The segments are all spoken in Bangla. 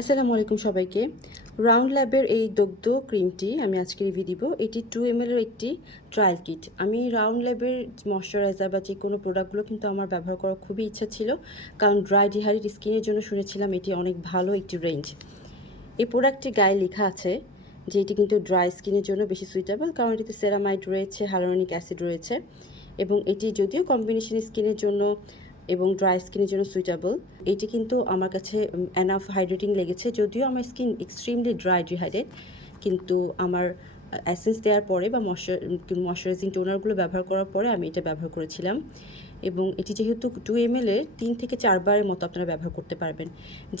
আসসালামু আলাইকুম সবাইকে। রাউন্ড ল্যাবের এই দগ্ধ ক্রিমটি আমি আজকে রিভিউ দিব। এটি 2 ml এর একটি ট্রায়াল কিট। আমি রাউন্ড ল্যাবের ময়শ্চারাইজার বা যেকোনো প্রোডাক্টগুলো কিন্তু আমার ব্যবহার করার খুবই ইচ্ছা ছিল। কারণ ড্রাই ডিহাইড্রেট স্কিনের জন্য শুনেছিলাম এটি অনেক ভালো একটি রেঞ্জ। এই প্রোডাক্টটির গায়ে লেখা আছে যে এটি কিন্তু ড্রাই স্কিনের জন্য বেশি সুইটেবল, কারণ এটিতে সেরামাইড রয়েছে, হাইয়ালুরনিক অ্যাসিড রয়েছে এবং এটি যদিও কম্বিনেশন স্কিনের জন্য এবং ড্রাই স্কিনের জন্য সুইটেবল। এটি কিন্তু আমার কাছে এনাফ হাইড্রেটিং লেগেছে। যদিও আমার স্কিন এক্সট্রিমলি ড্রাই ডিহাইড্রেট, কিন্তু আমার অ্যাসেন্স দেওয়ার পরে বা ময়শ্চারাইজিং টোনারগুলো ব্যবহার করার পরে আমি এটা ব্যবহার করেছিলাম। এবং এটি যেহেতু 2 ml এর 3 থেকে 4 বারের মতো আপনারা ব্যবহার করতে পারবেন।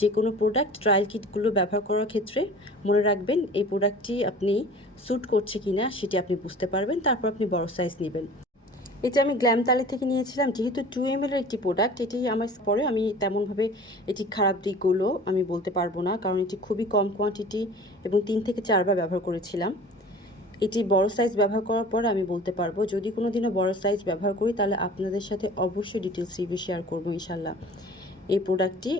যে কোনো প্রোডাক্ট ট্রায়াল কিটগুলো ব্যবহার করার ক্ষেত্রে মনে রাখবেন এই প্রোডাক্টটি আপনি স্যুট করছে কিনা সেটি আপনি বুঝতে পারবেন, তারপর আপনি বড় সাইজ নেবেন। এটা আমি গ্ল্যামতালি থেকে নিয়েছিলাম। যেহেতু 2 ml এর একটি প্রোডাক্ট, এটি আমার পরে আমি তেমনভাবে এটি খারাপ দিকগুলো আমি বলতে পারবো না, কারণ এটি খুবই কম কোয়ান্টিটি এবং 3 থেকে 4 বার ব্যবহার করেছিলাম। এটি বড় সাইজ ব্যবহার করার পর আমি বলতে পারবো। যদি কোনো দিনও বড় সাইজ ব্যবহার করি তাহলে আপনাদের সাথে অবশ্যই ডিটেলস রিভিউ শেয়ার করবো ইনশাল্লাহ। এই প্রোডাক্টটি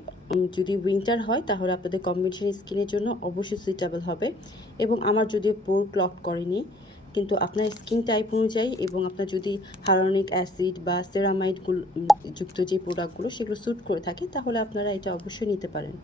যদি উইন্টার হয় তাহলে আপনাদের কম্বিনেশন স্কিনের জন্য অবশ্যই সুইটেবল হবে। এবং আমার যদিও পোর ক্লগ করেনি, কিন্তু আপনার স্কিন টাইপ অনুযায়ী এবং আপনার যদি হাইয়ালুরনিক অ্যাসিড বা সেরামাইড যুক্ত যে প্রোডাক্টগুলো সেগুলো স্যুট করে থাকে তাহলে আপনারা এটা অবশ্যই নিতে পারেন।